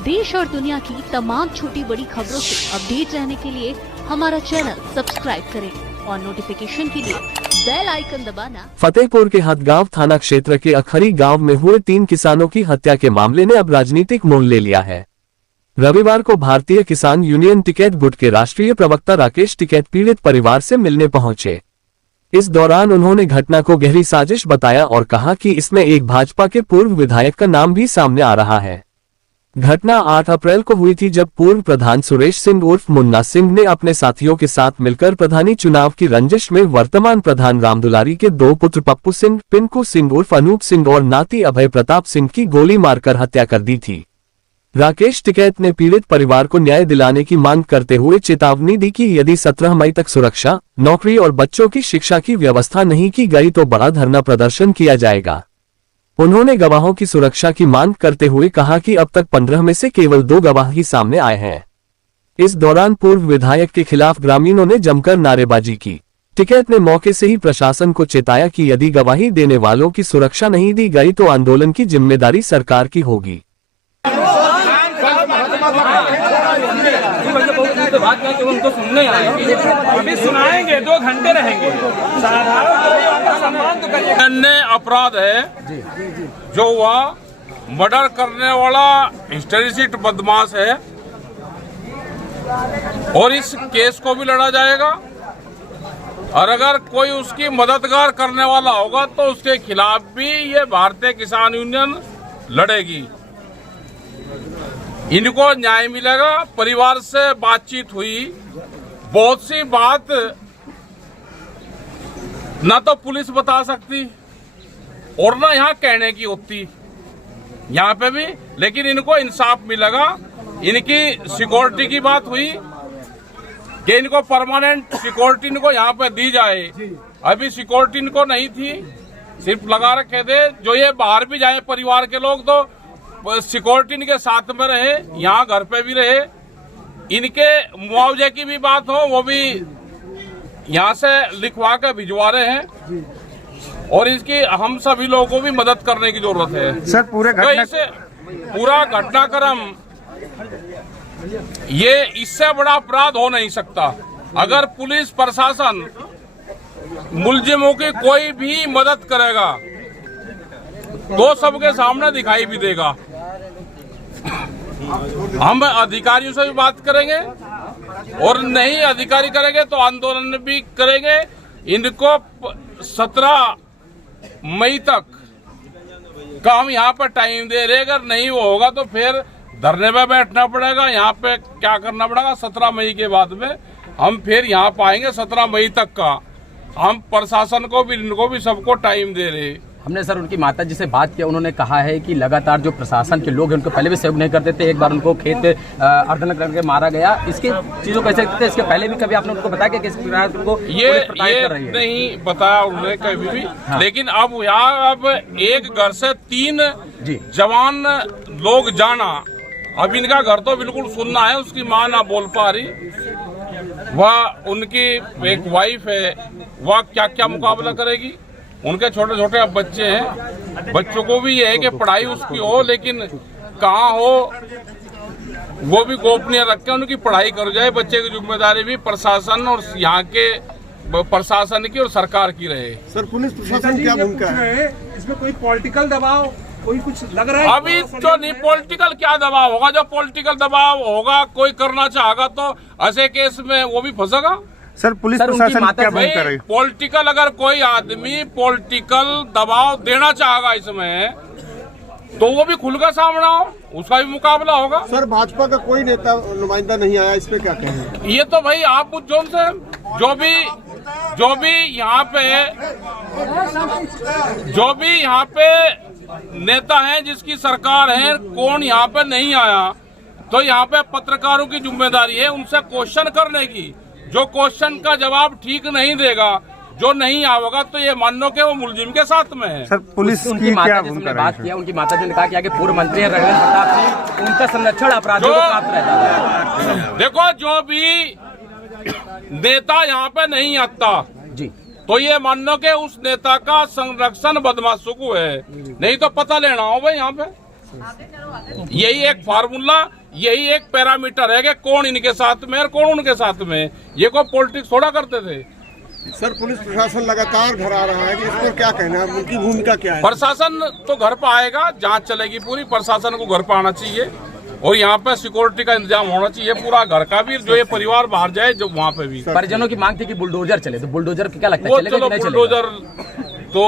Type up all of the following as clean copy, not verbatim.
देश और दुनिया की तमाम छोटी बड़ी खबरों से अपडेट रहने के लिए हमारा चैनल सब्सक्राइब करें और नोटिफिकेशन के लिए बेल आइकन दबाना। फतेहपुर के हथगांव थाना क्षेत्र के अखरी गांव में हुए 3 किसानों की हत्या के मामले ने अब राजनीतिक मोड़ ले लिया है। रविवार को भारतीय किसान यूनियन टिकैत गुट के राष्ट्रीय प्रवक्ता राकेश टिकैत पीड़ित परिवार से मिलने पहुंचे। इस दौरान उन्होंने घटना को गहरी साजिश बताया और कहा कि इसमें एक भाजपा के पूर्व विधायक का नाम भी सामने आ रहा है। घटना 8 अप्रैल को हुई थी, जब पूर्व प्रधान सुरेश सिंह उर्फ मुन्ना सिंह ने अपने साथियों के साथ मिलकर प्रधानी चुनाव की रंजिश में वर्तमान प्रधान रामदुलारी के 2 पुत्र पप्पू सिंह, पिंकू सिंह उर्फ अनूप सिंह और नाती अभय प्रताप सिंह की गोली मारकर हत्या कर दी थी। राकेश टिकैत ने पीड़ित परिवार को न्याय दिलाने की मांग करते हुए चेतावनी दी कि यदि 17 मई तक सुरक्षा, नौकरी और बच्चों की शिक्षा की व्यवस्था नहीं की गई तो बड़ा धरना प्रदर्शन किया जाएगा। उन्होंने गवाहों की सुरक्षा की मांग करते हुए कहा कि अब तक 15 में से केवल 2 गवाह ही सामने आए हैं। इस दौरान पूर्व विधायक के खिलाफ ग्रामीणों ने जमकर नारेबाजी की। टिकैत ने मौके से ही प्रशासन को चेताया कि यदि गवाही देने वालों की सुरक्षा नहीं दी गई तो आंदोलन की जिम्मेदारी सरकार की होगी। उनको सुनने आएंगे, अभी सुनाएंगे, 2 घंटे रहेंगे। अन्य अपराध है जो वह मर्डर करने वाला हिस्टेरिस्ट बदमाश है और इस केस को भी लड़ा जाएगा। और अगर कोई उसकी मददगार करने वाला होगा तो उसके खिलाफ भी ये भारतीय किसान यूनियन लड़ेगी। इनको न्याय मिलेगा। परिवार से बातचीत हुई, बहुत सी बात ना तो पुलिस बता सकती और ना यहाँ कहने की होती यहाँ पे भी, लेकिन इनको इंसाफ मिलेगा। इनकी सिक्योरिटी की बात हुई कि इनको परमानेंट सिक्योरिटी इनको यहाँ पे दी जाए। अभी सिक्योरिटी इनको नहीं थी, सिर्फ लगा रखे थे। जो ये बाहर भी जाए परिवार के लोग तो सिक्योरिटी इनके साथ में रहे, यहाँ घर पे भी रहे। इनके मुआवजे की भी बात हो, वो भी यहाँ से लिखवा के भिजवा रहे हैं और इसकी हम सभी लोगों को भी मदद करने की जरूरत है। सर पूरा घटनाक्रम ये इससे बड़ा अपराध हो नहीं सकता। अगर पुलिस प्रशासन मुलजिमों की कोई भी मदद करेगा तो सबके सामने दिखाई भी देगा। हम अधिकारियों से भी बात करेंगे और नहीं अधिकारी करेंगे तो आंदोलन भी करेंगे। इनको 17 मई तक का हम यहाँ पर टाइम दे रहे। अगर नहीं वो होगा तो फिर धरने पे बैठना पड़ेगा। यहाँ पे क्या करना पड़ेगा, 17 मई के बाद में हम फिर यहाँ पाएंगे। 17 मई तक का हम प्रशासन को भी, इनको भी, सबको टाइम दे रहे। हमने सर उनकी माता जी से बात किया, उन्होंने कहा है कि लगातार जो प्रशासन के लोग हैं उनको पहले भी सहयोग नहीं करते थे। एक बार उनको खेत अर्धन करके मारा गया। इसके चीजों कैसे करते इसके पहले भी कभी आपने उनको बताया कि किस प्रकार उनको ये नहीं बताया उन्होंने कभी भी। हाँ। लेकिन अब यहाँ अब एक घर से 3 जवान लोग जाना, अब इनका घर तो बिल्कुल सुनना है। उसकी माँ ना बोल पा रही, वह उनकी एक वाइफ है, वह क्या क्या मुकाबला करेगी। उनके छोटे छोटे अब बच्चे हैं, बच्चों को भी ये है कि पढ़ाई उसकी हो, लेकिन कहाँ हो वो भी गोपनीय रख के उनकी पढ़ाई कर जाए। बच्चे की जिम्मेदारी भी प्रशासन और यहाँ के प्रशासन की और सरकार की रहे। सर पुलिस प्रशासन क्या भूमिका है इसमें? कोई पॉलिटिकल दबाव, कोई कुछ लग रहा है? अभी जो नहीं, पॉलिटिकल क्या दबाव होगा? जो पॉलिटिकल दबाव होगा, कोई करना चाहेगा तो ऐसे केस में वो भी फंसेगा। सर पुलिस प्रशासन क्या भूमिका रही? पॉलिटिकल, अगर कोई आदमी पॉलिटिकल दबाव देना चाहेगा इसमें तो वो भी खुलकर सामने हो, उसका भी मुकाबला होगा। सर भाजपा का कोई नेता नुमाइंदा नहीं आया, इस पे क्या कहें? ये तो भाई आप पूछो से, जो भी यहाँ पे नेता हैं, जिसकी सरकार है, कौन यहाँ पे नहीं आया, तो यहाँ पे पत्रकारों की जिम्मेदारी है उनसे क्वेश्चन करने की। जो क्वेश्चन का जवाब ठीक नहीं देगा, जो नहीं आवेगा, तो ये मान लो कि वो मुलजिम के साथ में है। सर पुलिस उनकी माता जी से बात किया, उनकी माता जी ने कहा कि आगे पूर्व मंत्री राकेश प्रताप सिंह, उनका संरक्षण अपराधियों को प्राप्त रहता है। देखो, जो भी नेता यहाँ पे नहीं आता जी, तो ये मान लो कि उस नेता का संरक्षण बदमाशों को है, नहीं तो पता लेना हो भाई यहाँ पे। यही एक फार्मूला, यही एक पैरामीटर है कि कौन इनके साथ में और कौन उनके साथ में। ये कोई पॉलिटिक्स थोड़ा करते थे। सर पुलिस प्रशासन लगातार घर आ रहा है कि इस पर क्या कहना है, उनकी भूमिका क्या है? प्रशासन तो घर पर आएगा, जांच चलेगी पूरी। प्रशासन को घर पर आना चाहिए और यहाँ पे सिक्योरिटी का इंतजाम होना चाहिए पूरा, घर का भी, जो ये परिवार बाहर जाए जो वहाँ पे भी। परिजनों की मांग थी कि बुलडोजर चले, तो बुलडोजर क्या लगता है, वो चलेगा चलो कि नहीं चलेगा? बुलडोजर तो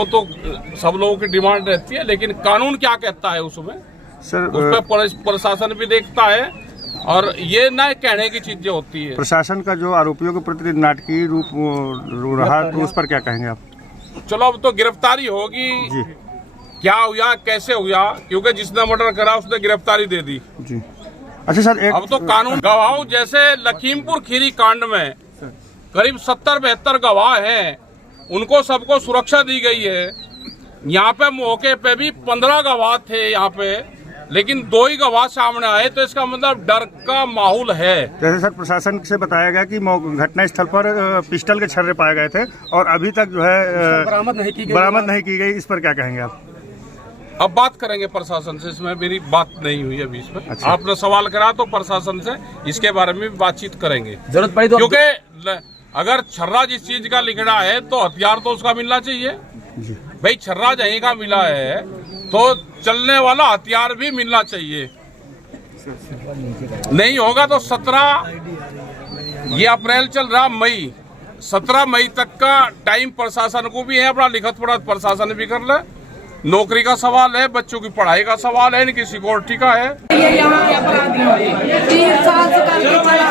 सब लोगों की डिमांड रहती है, लेकिन कानून क्या कहता है उसमें, सर उस पर प्रशासन भी देखता है और ये न कहने की चीजें होती है। प्रशासन का जो आरोपियों के प्रति नाटकीय रूप रहा, तो उस पर क्या कहेंगे आप? चलो अब तो गिरफ्तारी होगी, जी क्या हुआ कैसे हुआ, क्योंकि जिसने मर्डर करा उसने गिरफ्तारी दे दी। जी। अच्छा सर, एक अब तो कानून गवाह, जैसे लखीमपुर खीरी कांड में करीब 70-72 गवाह हैं, उनको सबको सुरक्षा दी गई है। यहाँ पे मौके पे भी 15 गवाह थे यहाँ पे, लेकिन 2 ही गवाह सामने आए, तो इसका मतलब डर का माहौल है। जैसे सर प्रशासन से बताया गया कि घटना स्थल पर पिस्टल के छर्रे पाए गए थे और अभी तक जो है बरामद नहीं की गई, इस पर क्या कहेंगे आप? अब बात करेंगे प्रशासन से, इसमें मेरी बात नहीं हुई अभी इसमें। अच्छा। आपने सवाल करा तो प्रशासन से इसके बारे में भी बातचीत करेंगे, जरूरत पड़ी तो क्योंकि अगर छर्रा जिस चीज का लिखना है तो हथियार तो उसका मिलना चाहिए। जी। भाई छर्रा जहीं का मिला है तो चलने वाला हथियार भी मिलना चाहिए। नहीं होगा तो 17 ये अप्रैल चल रहा, मई 17 मई तक का टाइम प्रशासन को भी है, अपना लिखत पढ़त प्रशासन भी कर ले। नौकरी का सवाल है, बच्चों की पढ़ाई का सवाल है, इनकी सिक्योरिटी का है। ये यहाँ के अपराधियों 3 साल से करके चला,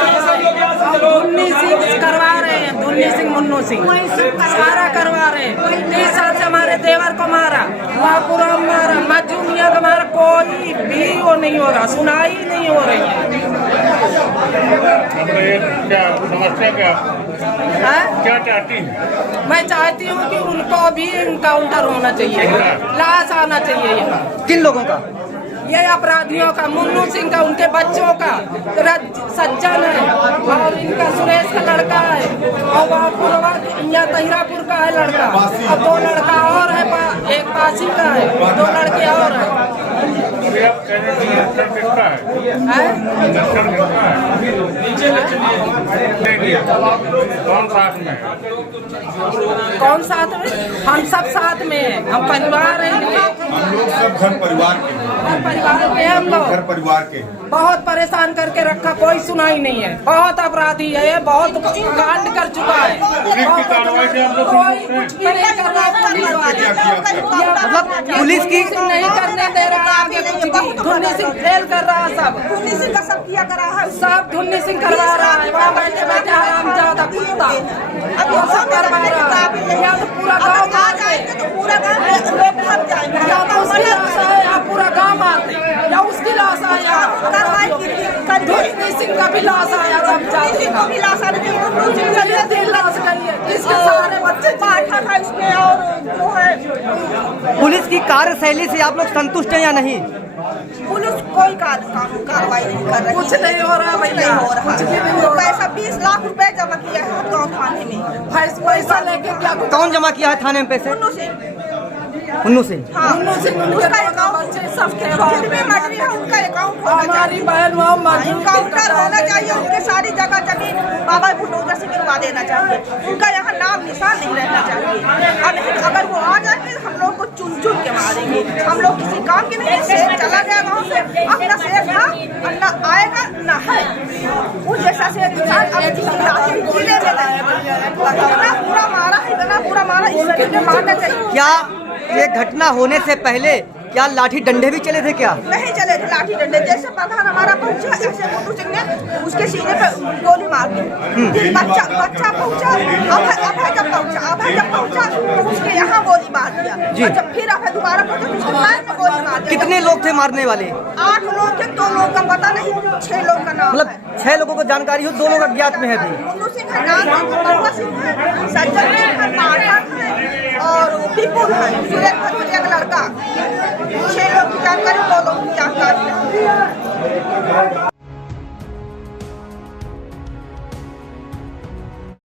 धुन्नी सिंह करवा रहे हैं, धुन्नी सिंह मुन्नू सिंह सारा करवा रहे हैं। 3 साल से हमारे देवर को मारा, महापुरा मारा, मजूमिया को मारा, कोई भी वो नहीं हो रहा, सुनाई नहीं हो रही है। क्या समस्या क्या चाहती है? मैं चाहती हूँ कि उनको भी इनकाउंटर होना चाहिए, लाश आना चाहिए यहाँ। किन लोगों का? ये अपराधियों का, मुन्नू सिंह का, उनके बच्चों का, सज्जन है और इनका सुरेश का लड़का है और यहाँ तहिरापुर का है लड़का और 2 लड़का और है, एक पासी का है, 2 लड़के और हैं। कौन साथ में? हम सब साथ में हैं, हम परिवार हैं, हम लोग सब घर परिवार के हम लोग घर परिवार के बहुत परेशान करके रखा, कोई सुनाई नहीं है। बहुत अपराधी है, बहुत कांड कर चुका है, कोई कुछ भी नहीं कर रहा है। पुलिस की नहीं करने दे रहा है आगे कुछ भी। धुन्नी सिंह फेल कर रहा है, सब धुन्नी सिंह का सब किया करा है, सब धुन्नी सिंह करवा रहा है। वहाँ बैठे बैठे आराम ज्यादा कुत्ता वो सब करवा रहा है। या तो पूरा गाँव आ जाएंगे तो पूरा गाँव लोग भाग जाएंगे, या तो उसकी लाश है या पूरा गाँव मारते, या उसकी लाश है या धुन्नी सिंह का भी लाश आया, सब जाते हैं। किसके सारे बच्चे बैठा था इसमें और जो है। पुलिस की कार्यशैली से आप लोग संतुष्ट हैं या नहीं? पुलिस कोई कार्रवाई नहीं कर रही, कुछ नहीं हो रहा, कुछ नहीं हो रहा। पैसा 20 लाख रुपए जमा किया है गाँव थाने में, पैसा लेके क्या? कौन जमा किया है थाने में पैसे? मुन्नू सिंह। मुन्नू सिंह उसका अकाउंट सब उनका अकाउंट हमारी बहन काउंटर होना चाहिए, उनके सारी जगह जमीन बाबा बुलडोजर से गिरवा देना चाहिए, उनका यहाँ नाम निशान नहीं रहना चाहिए। और नहीं अगर वो आ जाएंगे हम लोग को चुन चुन के मारेंगे, हम लोग किसी काम के नहीं। शेर चला गया गाँव से, अब न शेर था न आएगा न है, उस जैसा शेर पूरा मारा है, इतना पूरा मारा, इसके मारना चाहिए। क्या ये घटना होने से पहले क्या लाठी डंडे भी चले थे? क्या नहीं चले थे लाठी डंडे। जैसे प्रधान हमारा पहुंचा, ऐसे मुन्नू सिंह ने उसके सीने पे गोली मार दी। बच्चा पहुंचा, अभय जब पहुंचा तो उसके यहाँ गोली मार दिया, और जब फिर अभय दोबारा पहुंचा तो उसके पैर में गोली मार दिया। कितने लोग थे मारने वाले? 8 लोग थे, 2 लोग का पता नहीं, 6 लोग का नाम। मतलब 6 लोगों को जानकारी हो, 2 लोग अज्ञात में है अभी। मुन्नू सिंह है नाम, सिंह है, सज्जन है, पाठक है और विपुल है,